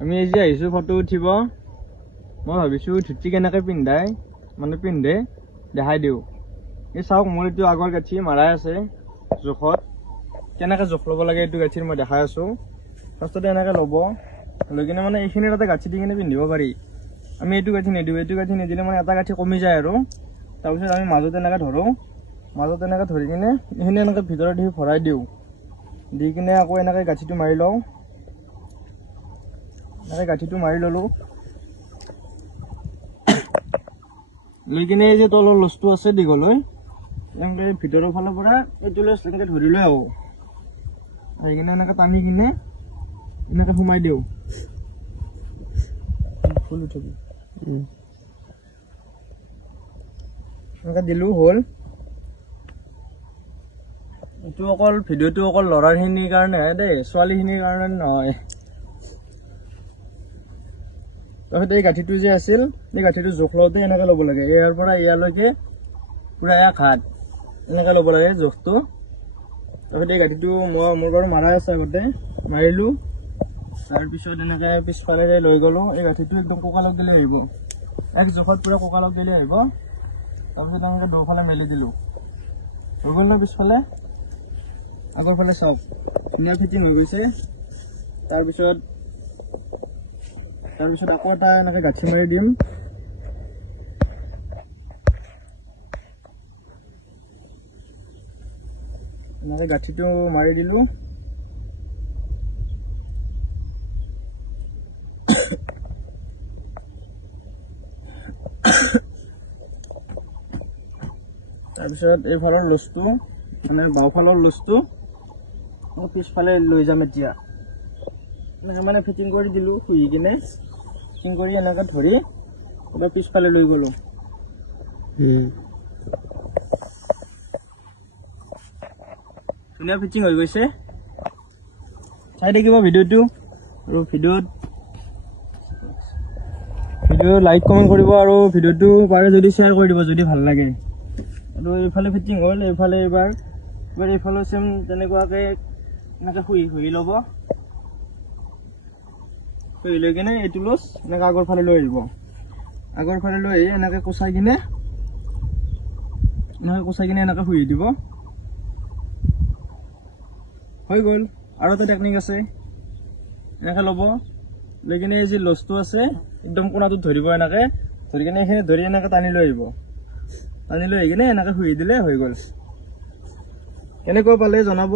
আমি এই যে আহিছো ফটো উঠিব মই ভাবিছো ধুতি কেনেকে পিন্ধাই মানে পিন্ধে দেখাই দিও এই চাওক মোৰ এইটো আগৰ গাঠি মাৰাই আছে জোখত কেনেকে জোখ ল'ব লাগে এইটো গাঠিৰ মই দেখাই আছো ফাৰ্ষ্টতে এনেকে ল'ব লৈ কিনে মানে এইখিনি তাতে গাঠি দি কিনে পিন্ধিব পাৰি আমি এইটো গাঠি নিদিও এইটো গাঠি নিদিলে মানে এটা গাঠি কমি যায় আৰু তাৰপিছত আমি মাজত এনেকে ধৰো মাজত এনেকে ধৰি কিনে এইখিনি এনেকে ভিতৰত দি ভৰাই দিও দি কিনে আকৌ এনেকে গাঠিটো মাৰি লওঁ এনেকে গাঠিটো মাৰি ললো লৈ কিনে এই যে তলৰ লছটো আছে দীঘলৈ এনেকে ভিতৰৰ ফালৰ পৰা এইটো লছ এনেকে ধৰি লৈ আহো আহি কিনে এনেকে টানি কিনে এনেকে সোমাই দিও ফুল উঠিব এনেকে দিলো হ'ল এইটো অকল ভিডিঅ'টো অকল ল'ৰাখিনিৰ কাৰণে দেই ছোৱালীখিনিৰ কাৰণে নহয় তাৰপিছত এই গাঠিটো যে আছিল এই গাঠিটো জোখ লওঁতে এনেকে ল'ব লাগে ইয়াৰ পৰা ইয়ালৈকে পুৰা এক হাত এনেকে ল'ব লাগে জোখটো তাৰপিছত এই গাঠিটো মোৰ বাৰু মাৰা আছে আগতে মাৰিলো তাৰপিছত এনেকে পিছফালে লৈ গলো এই গাঠিটো একদম কঁকালত দিলে আহিব এক জোখত পুৰা কঁকালত দিলে আহিব তাৰপিছত এনেকে দুফালে মেলি দিলো হৈ গ'ল ন পিছফালে আগৰ ফালে চাওক ধুনীয়া ফিটিং হৈ গৈছে তাৰপিছত আকৌ এটা এনেকে গাঠি মাৰি দিম এনেকে গাঠিটো মাৰি দিলো তাৰপিছত এইফালৰ লছটো মানে বাওঁফালৰ লছটো পিছফালে লৈ যাম এতিয়া এনেকে মানে ফিটিং কৰি দিলো শুই কিনে ফিটিং কৰি এনেকে ধৰি এবাৰ পিছফালে লৈ গলো ধুনীয়া ফিটিং হৈ গৈছে চাই থাকিব ভিডিঅ'টো আৰু ভিডিঅ' লাইক কমেণ্ট কৰিব আৰু ভিডিঅ'টো পাৰে যদি শ্বেয়াৰ কৰি দিব যদি ভাল লাগে আৰু এইফালে ফিটিং হ'ল এইফালে এবাৰ এইফালে চেম তেনেকুৱাকে এনেকে শুই ল'ব শুই লৈ কিনে এইটো লছ এনেকে আগৰ ফালে লৈ আহিব আগৰ ফালে লৈ আহি এনেকে কোচাই কিনে এনেকে শুই দিব হৈ গ'ল আৰু এটা টেকনিক আছে এনেকে ল'ব লৈ কিনে এই যে লছটো আছে একদম কোণাটোত ধৰিব এনেকে ধৰি কিনে এইখিনি ধৰি এনেকে টানি লৈ আহিব টানি লৈ আহি কিনে এনেকে শুই দিলে হৈ গ'ল কেনেকৈ পালে জনাব।